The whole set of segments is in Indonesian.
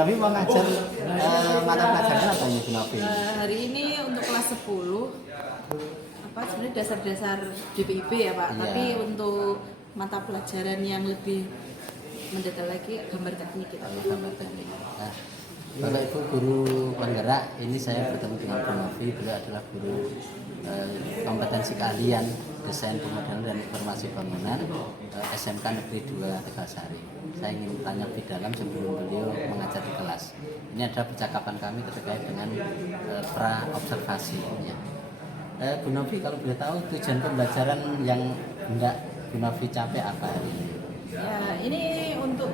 Nabi mau ngajar mata pelajaran apa ini Bu Nabi? Hari ini untuk kelas 10 sebenarnya dasar-dasar DPIP ya Pak, Iya. tapi untuk mata pelajaran yang lebih mendetail lagi gambar teknik kita. Gambar teknik. Nah, Bapak Ibu guru penggerak, ini saya bertemu dengan Bu Novi. Beliau adalah guru kompetensi keahlian desain pemodelan dan informasi bangunan SMK Negeri 2 Tegalsari. Saya ingin tanya lebih dalam sebelum beliau mengajar di kelas. Ini ada percakapan kami terkait dengan pra observasi. Ya. Bu Novi, kalau boleh tahu tujuan pembelajaran yang hendak Bu Novi capai apa hari ini? Ya, ini untuk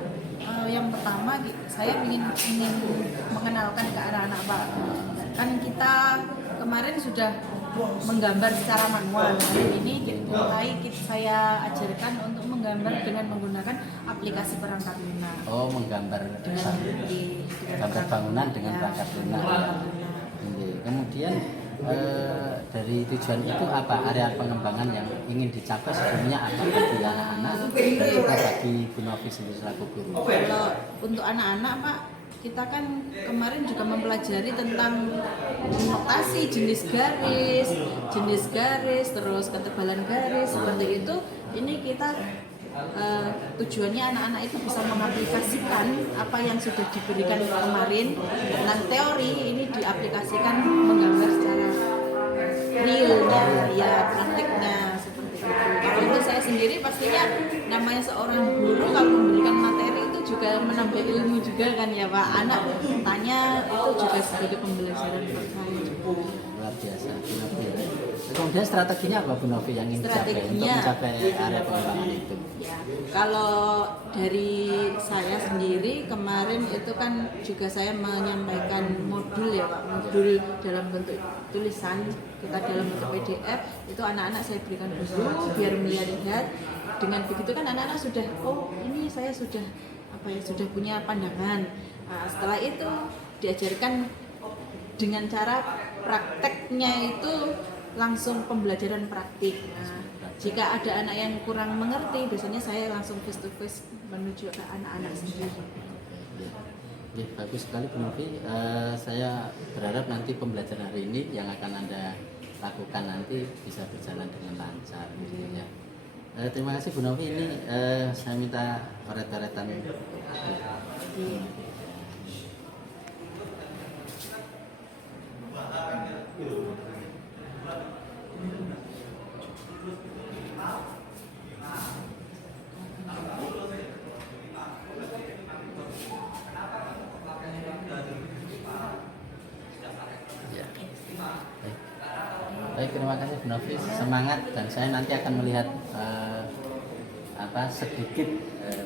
yang pertama saya ingin mengenalkan ke anak-anak Pak. Kan kita kemarin sudah menggambar secara manual. Hari ini saya ajarkan untuk menggambar dengan menggunakan aplikasi perangkat lunak. Oh, menggambar gambar bangunan dengan perangkat lunak. Kemudian dari tujuan itu apa area pengembangan yang ingin dicapai sebelumnya apa bagi anak-anak dan juga bagi Bu Novi sendiri selaku guru? Kalau untuk anak-anak Pak, kita kan kemarin juga mempelajari tentang notasi jenis garis, terus ketebalan garis seperti itu. Ini kita tujuannya anak-anak itu bisa mengaplikasikan apa yang sudah diberikan kemarin tentang teori ini diaplikasikan menggambar secara realnya, ya praktiknya seperti itu. Kalau untuk saya sendiri pastinya namanya seorang guru kalau memberikan materi itu juga menambah ilmu juga kan ya Pak. Anak tanya itu juga sebagai pembelajaran buat saya. Luar biasa, Bu Novi. Kemudian strateginya apa Bu Novi yang ingin dicapai untuk mencapai area pengembangan itu? Ya, kalau dari saya sendiri kemarin itu kan juga saya menyampaikan modul ya Pak, modul dalam bentuk tulisan kita dalam bentuk PDF itu anak-anak saya berikan dulu biar melihat. Dengan begitu kan anak-anak sudah ini saya sudah sudah punya pandangan. Nah, setelah itu diajarkan dengan cara prakteknya itu langsung pembelajaran praktik. Nah, jika ada anak yang kurang mengerti, biasanya saya langsung face to face menuju ke anak-anak sendiri. Ya, bagus sekali Bu Novi. Saya berharap nanti pembelajaran hari ini yang akan Anda lakukan nanti bisa berjalan dengan lancar. Ya. Terima kasih Bu Novi. Ini saya minta coret-coretan. Baik, terima kasih Bu Novi, semangat dan saya nanti akan melihat sedikit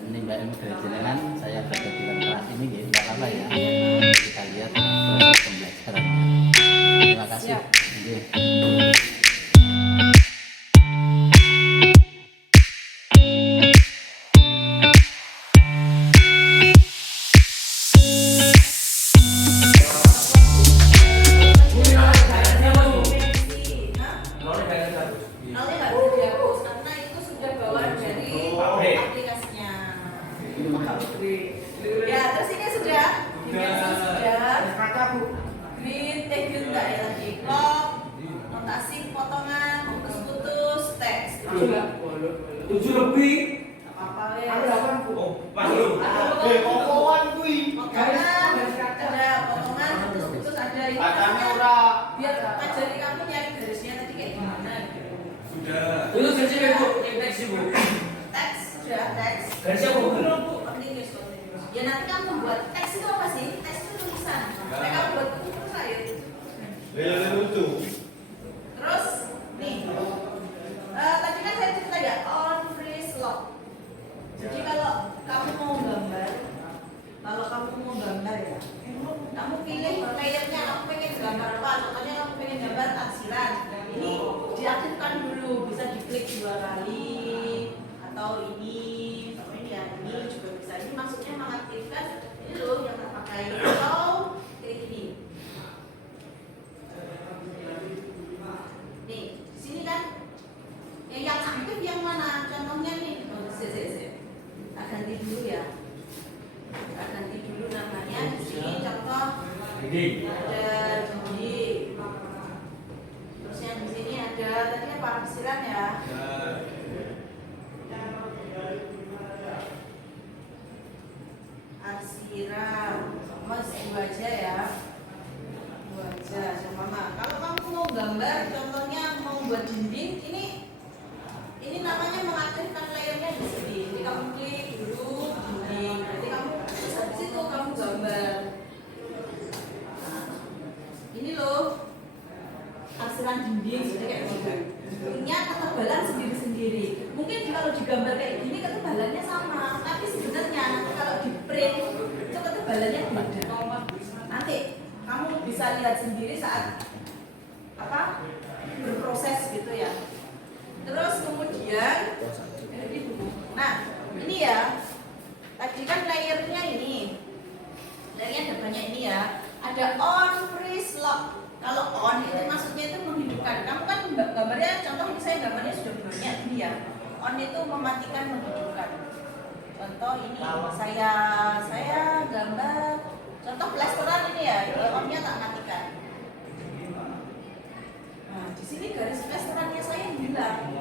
menimba ilmu dari jenengan. Saya berada di kelas ini, gitu, nggak apa-apa ya. Kita lihat proses pembelajaran. Terima kasih. Ya, terus ini sudah dimensi sudah grid, tagline enggak ya tadi blok, notasi potongan, putus-putus, teks 7 lebih apa ya potongan kui potongan, ada potongan, putus-putus, ada ini namanya biar ajari kamu nyari garisnya tadi kayak gimana gitu. sudah itu garisnya Bu, teks Bu, Teks sudah, teks garisnya Bu continuous. Ya nanti kamu buat teks itu apa sih? Teks itu tulisan. Mereka buat buku saya. lucu. Terus nih, tadi kan saya cerita ya on free slot. Jadi kalau kamu mau gambar ya, kamu pilih layernya. Kamu pengen gambar apa? Contohnya kamu pengen gambar taksiran. Ini diaktifkan dulu, bisa diklik 2 kali atau ini ya, ini juga bisa. Ini maksudnya mengaktifkan ini loh yang terpakai atau kayak gini. menggambar, contohnya mau buat dinding, ini namanya mengaktifkan layernya di sini. Jadi kamu klik dulu dinding, berarti kamu terus habis itu kamu gambar. Nah, ini loh arsiran dinding, jadi kayak gitu. Punya ketebalan sendiri-sendiri. Mungkin kalau digambar kayak gini ketebalannya sama, tapi sebenarnya nanti kalau di print itu ketebalannya beda. Nanti kamu bisa lihat sendiri saat berproses gitu ya. Terus kemudian, nah ini ya, tadi kan layernya ada banyak ini ya. Ada on, freeze, lock. Kalau on itu maksudnya itu menghidupkan. Kamu kan gambarnya, contoh ini saya gambarnya sudah banyak ini ya. On itu mematikan, menghidupkan. Contoh ini saya gambar, contoh plesteran ini ya, ini onnya tak matikan. Nah, di sini garis plesterannya saya hilang.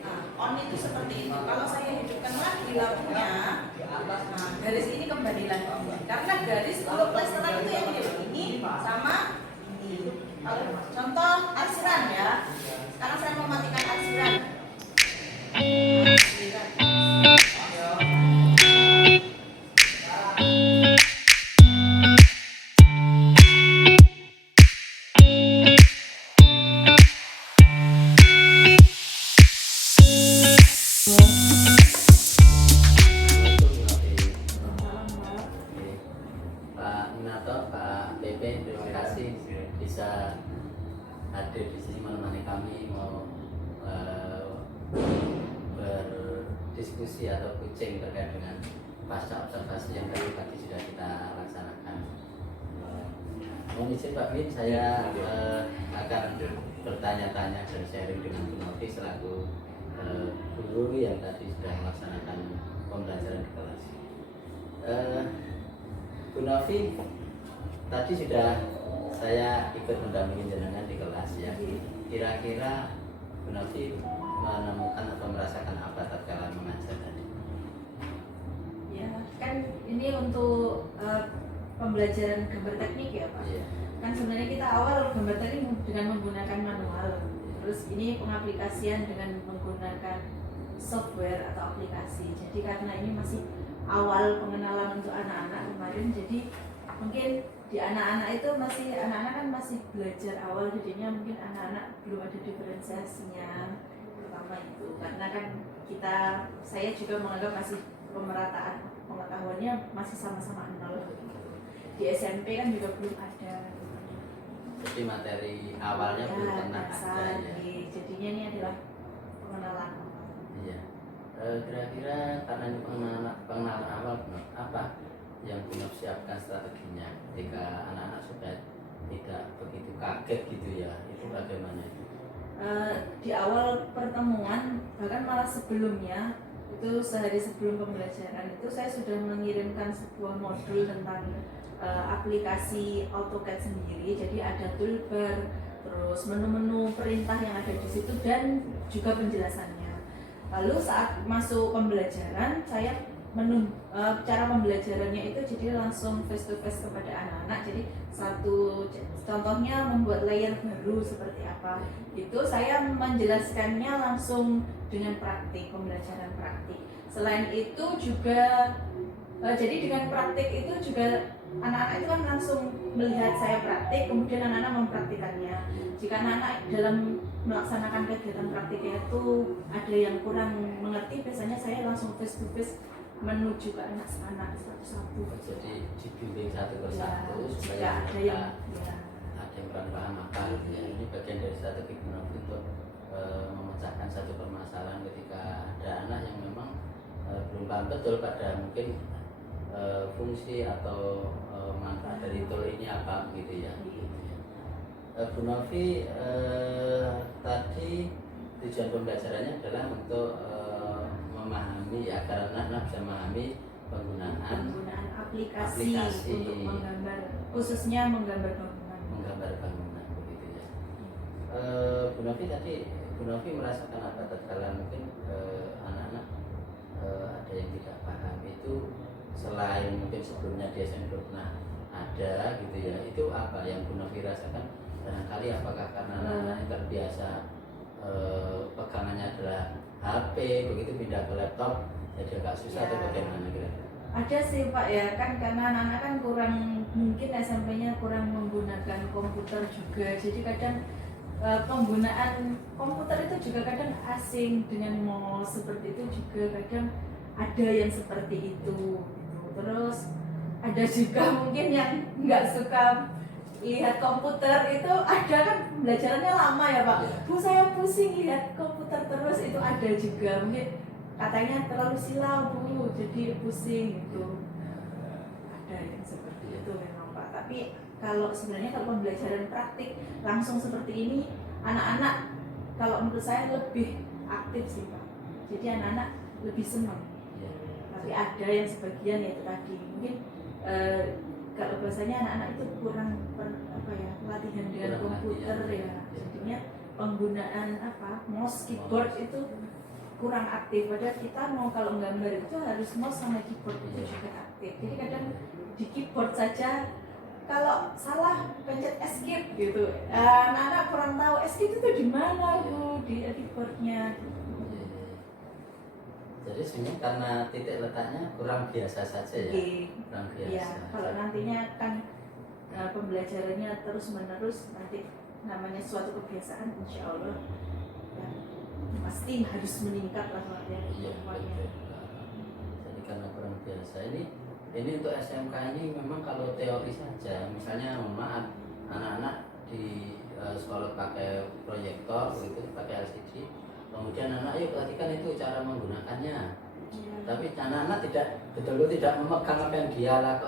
Nah, on itu seperti itu. Kalau saya hidupkan lagi lampunya, nah garis ini kembali lagi. Karena garis untuk plesteran itu yang ini sama ini. Kalau contoh arsiran ya. Sekarang saya mau matikan arsiran. Pak Minato, Pak PP, terima kasih bisa hadir di sini menemani kami mau berdiskusi atau kucing terkait dengan pasca observasi yang tadi pagi sudah kita laksanakan. Mohon izin Pak Bin, saya akan bertanya-tanya dan sharing dengan Bu Novi selaku guru yang tadi sudah melaksanakan pembelajaran di kelas. Bu Novi, tadi sudah saya ikut mendampingi jenengan di kelas ya. Kira-kira Bu Novi menemukan atau merasakan apa tatkala mengajar tadi? Ya, kan ini untuk pembelajaran gambar teknik ya Pak. Iya. Kan sebenarnya kita awal gambar teknik dengan menggunakan manual. Terus ini pengaplikasian dengan menggunakan software atau aplikasi. Jadi karena ini masih awal pengenalan untuk anak-anak kemarin, jadi mungkin di anak-anak itu anak-anak kan masih belajar awal, jadinya mungkin anak-anak belum ada diferensiasinya pertama itu, karena kan saya juga menganggap masih pemerataan pengetahuannya masih sama-sama nol. Di SMP kan juga belum ada. Jadi materi awalnya belum pernah ada ya. Jadinya ini adalah pengenalan. Iya. Kira-kira karena ini pengenalan awal, apa yang belum siapkan strateginya ketika anak-anak sudah tidak begitu kaget gitu ya, itu bagaimana itu? Di awal pertemuan, bahkan malah sebelumnya, itu sehari sebelum pembelajaran itu saya sudah mengirimkan sebuah modul tentang aplikasi AutoCAD sendiri. Jadi ada toolbar, terus menu-menu perintah yang ada di situ dan juga penjelasannya. Lalu saat masuk pembelajaran, saya cara pembelajarannya itu jadi langsung face to face kepada anak-anak. Jadi contohnya membuat layer baru seperti apa, itu saya menjelaskannya langsung dengan praktik, pembelajaran praktik. Selain itu juga jadi dengan praktik itu juga anak-anak itu kan langsung melihat saya praktik, kemudian anak-anak mempraktikannya. Jika anak-anak dalam melaksanakan kegiatan praktiknya itu ada yang kurang mengerti, biasanya saya langsung face to face menuju ke anak-anak satu-satu. Jadi dibimbing satu persatu Ya, supaya ada yang ada yang kurang paham apa ya. Ini bagian dari strategi Bu Novi untuk memecahkan satu permasalahan ketika ada anak yang memang belum paham betul pada mungkin fungsi atau manfaat dari tool ini apa gitu ya. Bu Novi, tadi tujuan pembelajarannya adalah untuk memahami ya, karena anak bisa memahami penggunaan aplikasi untuk menggambar, khususnya menggambar bangunan. Begitu ya. Bu Novi tadi, Bu Novi merasakan apa tatkala mungkin anak-anak ada yang tidak paham itu, selain mungkin sebelumnya dia belum pernah ada gitu ya, itu apa yang Bu Novi rasakan barangkali apakah karena anak-anak yang terbiasa pegangannya adalah HP begitu pindah ke laptop jadi agak susah atau bagaimana kira-kira? Ada sih Pak ya, kan karena anak-anak kan kurang, mungkin SMP-nya kurang menggunakan komputer juga, jadi kadang penggunaan komputer itu juga kadang asing dengan mouse seperti itu juga kadang ada yang seperti itu gitu. Terus ada juga mungkin yang nggak suka lihat komputer, itu ada kan pembelajarannya lama ya Pak. Bu, saya pusing lihat komputer terus, itu ada juga mungkin katanya terlalu silau Bu, jadi pusing gitu. Ada yang seperti itu memang Pak. Tapi kalau sebenarnya kalau pembelajaran praktik langsung seperti ini, anak-anak kalau menurut saya lebih aktif sih Pak. Jadi anak-anak lebih senang. Tapi ada yang sebagian ya itu tadi mungkin kalau bahasanya anak-anak itu kurang latihan dengan komputer ya. Jadinya penggunaan mouse, keyboard itu kurang aktif. Padahal kita mau kalau gambar itu harus mouse sama keyboard itu juga aktif. Jadi kadang di keyboard saja kalau salah pencet escape gitu, anak-anak kurang tahu escape itu di mana Bu, di keyboardnya. Jadi sebenarnya karena titik letaknya kurang biasa saja ya. Kurang biasa. Ya, kalau nantinya kan pembelajarannya terus menerus, nanti namanya suatu kebiasaan, insya Allah ya, pasti harus meningkat lah Pak ya. Iya, betul. Jadi karena kurang biasa ini untuk SMK ini memang kalau teori saja, misalnya maaf anak-anak di sekolah pakai proyektor begitu, pakai LCD, kemudian anak yuk perhatikan itu cara menggunakannya. Ya. Tapi anak-anak betul-betul tidak memegang apa yang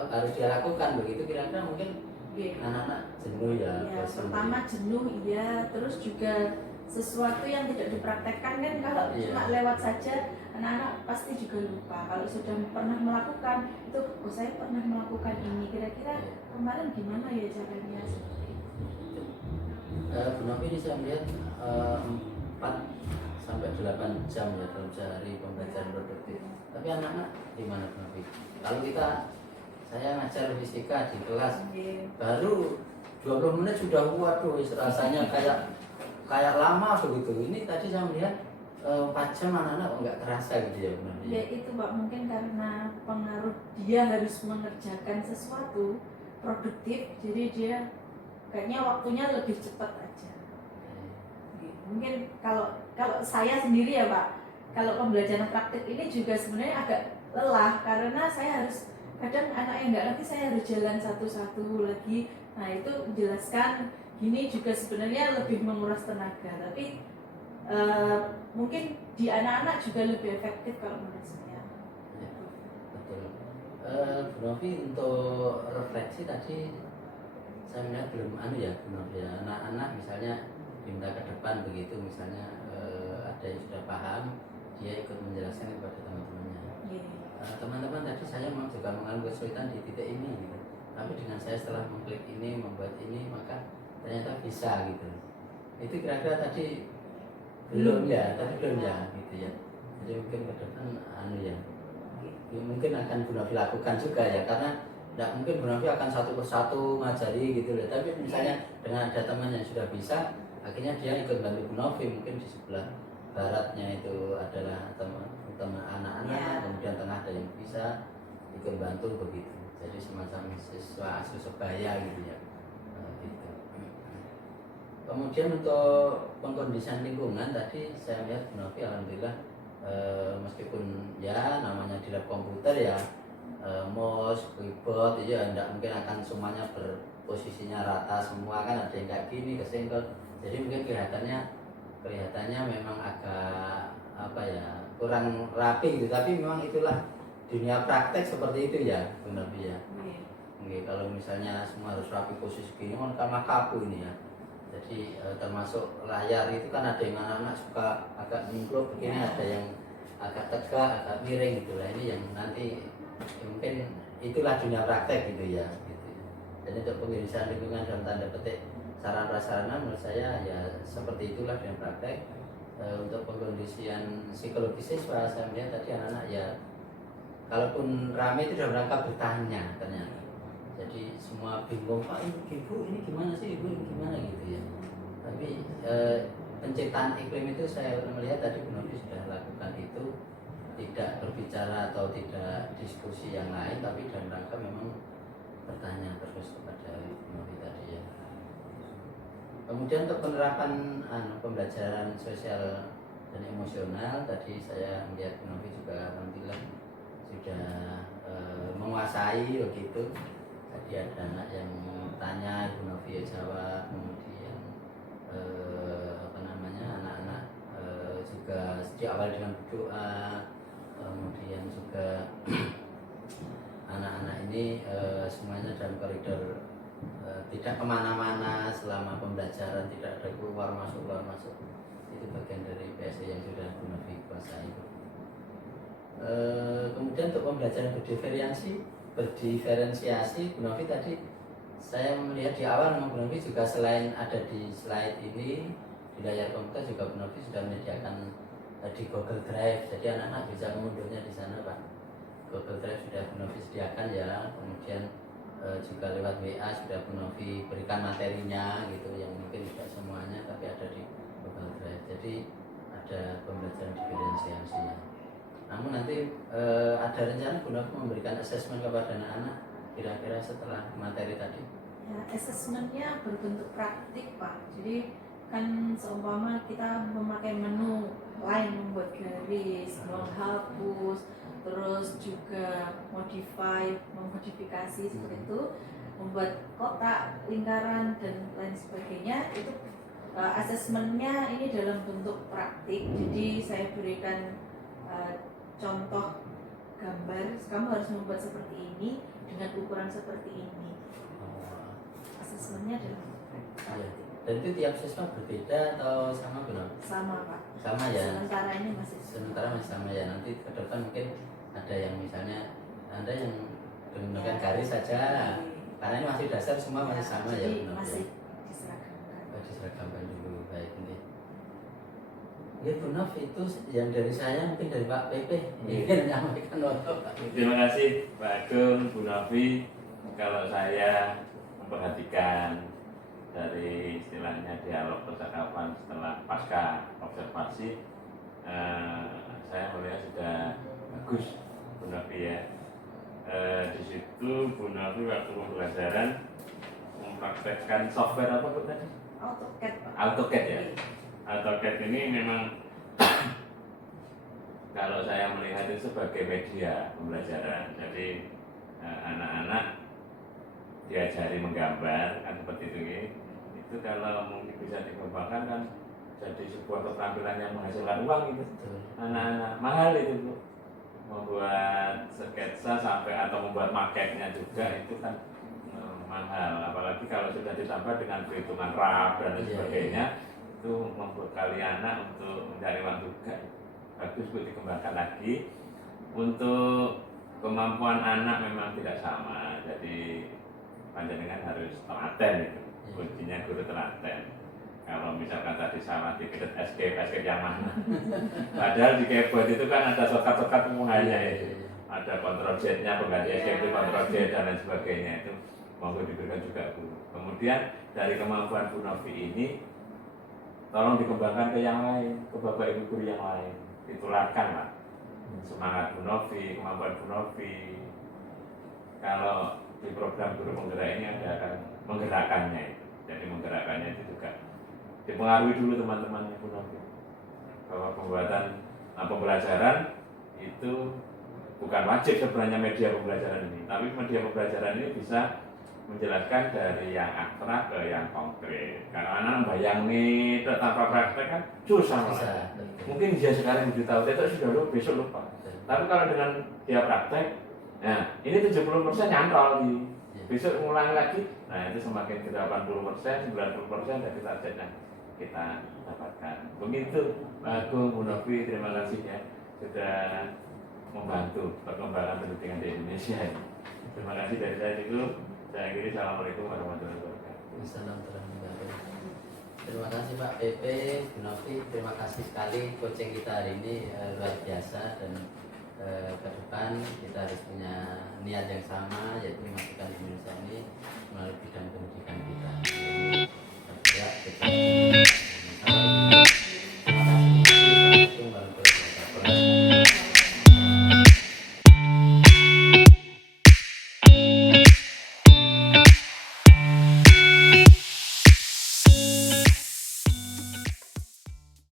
harus dia lakukan begitu, kira-kira mungkin anak-anak jenuh ya. Pertama jenuh iya, terus juga sesuatu yang tidak dipraktekkan kan kalau cuma lewat saja anak-anak pasti juga lupa. Kalau sudah pernah melakukan itu, saya pernah melakukan ini, kira-kira kemarin gimana ya caranya. Bu Novi ini saya melihat 4 sampai 8 jam ya dalam sehari pembelajaran produktif. Tapi anak-anak di mana Bu Novi? Kalau saya ngajar fisika di kelas baru 20 menit sudah waduh rasanya kayak lama begitu. Ini tadi saya melihat 4 jam anak-anak kok nggak kerasa gitu ya Bu Novi? Ya itu Pak, mungkin karena pengaruh dia harus mengerjakan sesuatu produktif, jadi dia kayaknya waktunya lebih cepat aja. Mungkin kalau saya sendiri ya Pak, kalau pembelajaran praktik ini juga sebenarnya agak lelah karena saya harus kadang anak yang nggak ngerti saya harus jalan satu-satu lagi. Nah itu jelaskan gini juga sebenarnya lebih menguras tenaga, tapi mungkin di anak-anak juga lebih efektif kalau menurut saya. Ya, betul. Bu Novi untuk refleksi tadi saya melihat belum Bu Novi ya, anak-anak misalnya diminta ke depan begitu, misalnya ada yang sudah paham, dia ikut menjelaskan kepada teman-temannya. Teman-teman tadi saya memang juga mengalami kesulitan di titik ini gitu. Tapi dengan saya setelah mengklik ini, membuat ini, maka ternyata bisa gitu. Itu kira-kira tadi belum ya gitu ya. Jadi mungkin ke depan mungkin akan Bu Novi lakukan juga ya, karena tidak mungkin Bu Novi akan satu persatu ngajari gitu loh. Tapi misalnya dengan ada teman yang sudah bisa, akhirnya dia ikut bantu Bu Novi. Mungkin di sebelah baratnya itu adalah teman anak-anak, kemudian tengah ada yang bisa ikut bantu begitu. Jadi semacam siswa asuh sebaya gitu ya. Gitu. Kemudian untuk pengkondisian lingkungan tadi saya lihat Bu Novi alhamdulillah meskipun ya namanya di lab komputer ya, mouse, keyboard ya tidak mungkin akan semuanya berposisinya rata semua, kan ada yang kayak gini kesenggol. Jadi mungkin kelihatannya memang agak kurang rapi gitu, tapi memang itulah dunia praktek seperti itu ya Bu Novi ya. Kalau misalnya semua harus rapi posisi gini kan kaku ini ya. Jadi termasuk layar itu kan ada yang anak-anak suka agak mingkluk begini, ada yang agak tegak, agak miring gitu lah. Ini yang nanti mungkin itulah dunia praktek gitu ya. Gitu. Jadi untuk pengirisan lingkungan dalam tanda petik sarana prasarana menurut saya ya seperti itulah dunia praktek. Untuk pengkondisian psikologis siswa saya melihat tadi anak-anak ya kalaupun ramai itu dalam rangka bertanya ternyata. Jadi semua bingung, Pak Ibu ini gimana sih, Ibu ini gimana gitu ya. Tapi penciptaan iklim itu saya melihat tadi Bu Novi sudah lakukan itu, tidak berbicara atau tidak diskusi yang lain, tapi dalam rangka memang bertanya terus kepada Bu Novi tadi ya. Kemudian untuk penerapan pembelajaran sosial dan emosional, tadi saya melihat Bu Novi juga alhamdulillah sudah menguasai begitu. Tadi ada anak yang tanya, Bu Novi ya jawab, kemudian anak-anak juga diawali dengan berdoa, kemudian juga anak-anak ini semuanya dalam koridor tidak kemana-mana selama pembelajaran, tidak ada keluar masuk itu bagian dari PSE yang sudah Bu Novi kuasai. Kemudian untuk pembelajaran berdiferensiasi Bu Novi tadi saya melihat di awal memang Bu Novi juga selain ada di slide ini di layar komputer juga Bu Novi sudah menyediakan di Google Drive, jadi anak-anak bisa mengunduhnya di sana Pak. Google Drive sudah Bu Novi sediakan ya, kemudian juga lewat WA sudah Bu Novi berikan materinya gitu yang mungkin tidak semuanya tapi ada di Google Drive, jadi ada pembelajaran diferensiasi ya. Namun nanti ada rencana Bu Novi memberikan asesmen kepada anak-anak kira-kira setelah materi tadi? Ya, asesmennya berbentuk praktik Pak. Jadi kan seumpama kita memakai menu lain, membuat garis, menghapus, terus juga memodifikasi seperti itu, membuat kotak, lingkaran dan lain sebagainya. Itu asesmennya ini dalam bentuk praktik. Jadi saya berikan contoh gambar, kamu harus membuat seperti ini dengan ukuran seperti ini. Asesmennya dalam bentuk praktik. Dan itu tiap siswa berbeda atau sama benar? Sama Pak. Sama ya. Sementara masih sama ya. Nanti ke depan mungkin ada yang misalnya Anda yang menggunakan garis saja, karena ini masih dasar semua masih sama ya. Jadi masih diseragamkan. Diseragamkan dulu, baik ini. Ya Bu Novi, itu yang dari saya, mungkin dari Pak Pepe ingin menyampaikan Pak. Terima kasih Pak Agung, Bu Novi. Kalau saya memperhatikan dari istilahnya dialog percakapan setelah pasca observasi, saya melihat sudah bagus Bu Novi ya. Di situ Bu Novi waktu pembelajaran mempraktekkan software apa Bu tadi? AutoCAD Pak. AutoCAD ya. AutoCAD ini memang kalau saya melihat itu sebagai media pembelajaran. Jadi anak-anak diajari menggambar kan seperti itu. Itu kalau mungkin bisa dikembangkan kan jadi sebuah keterampilan yang menghasilkan uang itu. Anak-anak mahal itu Bu. Membuat sketsa sampai atau membuat maketnya juga itu kan mahal. Apalagi kalau sudah ditambah dengan perhitungan RAP dan sebagainya, itu membekali anak untuk mencari uang juga. Bagus Bu, dikembangkan lagi. Untuk kemampuan anak memang tidak sama, jadi panjenengan harus telaten itu. Kuncinya guru telaten. Kalau misalkan tadi sama di escape yang mana? Padahal di keyboard itu kan ada shortcut semuanya itu. Ada control Z-nya, pengganti escape itu control Z dan lain sebagainya itu monggo diberikan juga guru. Kemudian dari kemampuan Bu Novi ini tolong dikembangkan ke yang lain, ke bapak ibu guru yang lain. Ditularkan lah semangat Bu Novi, kemampuan Bu Novi. Kalau di program guru penggerak ini ada akan menggerakkannya itu. Jadi menggerakkannya itu juga dipengaruhi dulu teman-temannya Bu Novi bahwa pembuatan pembelajaran itu bukan wajib sebenarnya media pembelajaran ini, tapi media pembelajaran ini bisa menjelaskan dari yang abstrak ke yang konkret. Karena anak bayang nih tanpa praktek kan susah. Mungkin dia sekarang udah tahu, itu sudah lupa, besok lupa. Tapi kalau dengan dia praktek, nah ini 70% nyantol di besok ngulang lagi. Nah itu semakin ke 80%, 90% dari target yang kita dapatkan. Begitu Pak Agung, Bu Novi, terima kasih ya sudah membantu perkembangan pendidikan di Indonesia. Terima kasih dari saya itu. Saya akhiri, assalamualaikum warahmatullahi wabarakatuh. Assalamualaikum. Terima kasih Pak Pepe, Bu Novi, terima kasih sekali coaching kita hari ini luar biasa dan ke depan kita harus punya niat yang sama, yaitu memajukan Indonesia ini melalui bidang pendidikan kita. Jadi,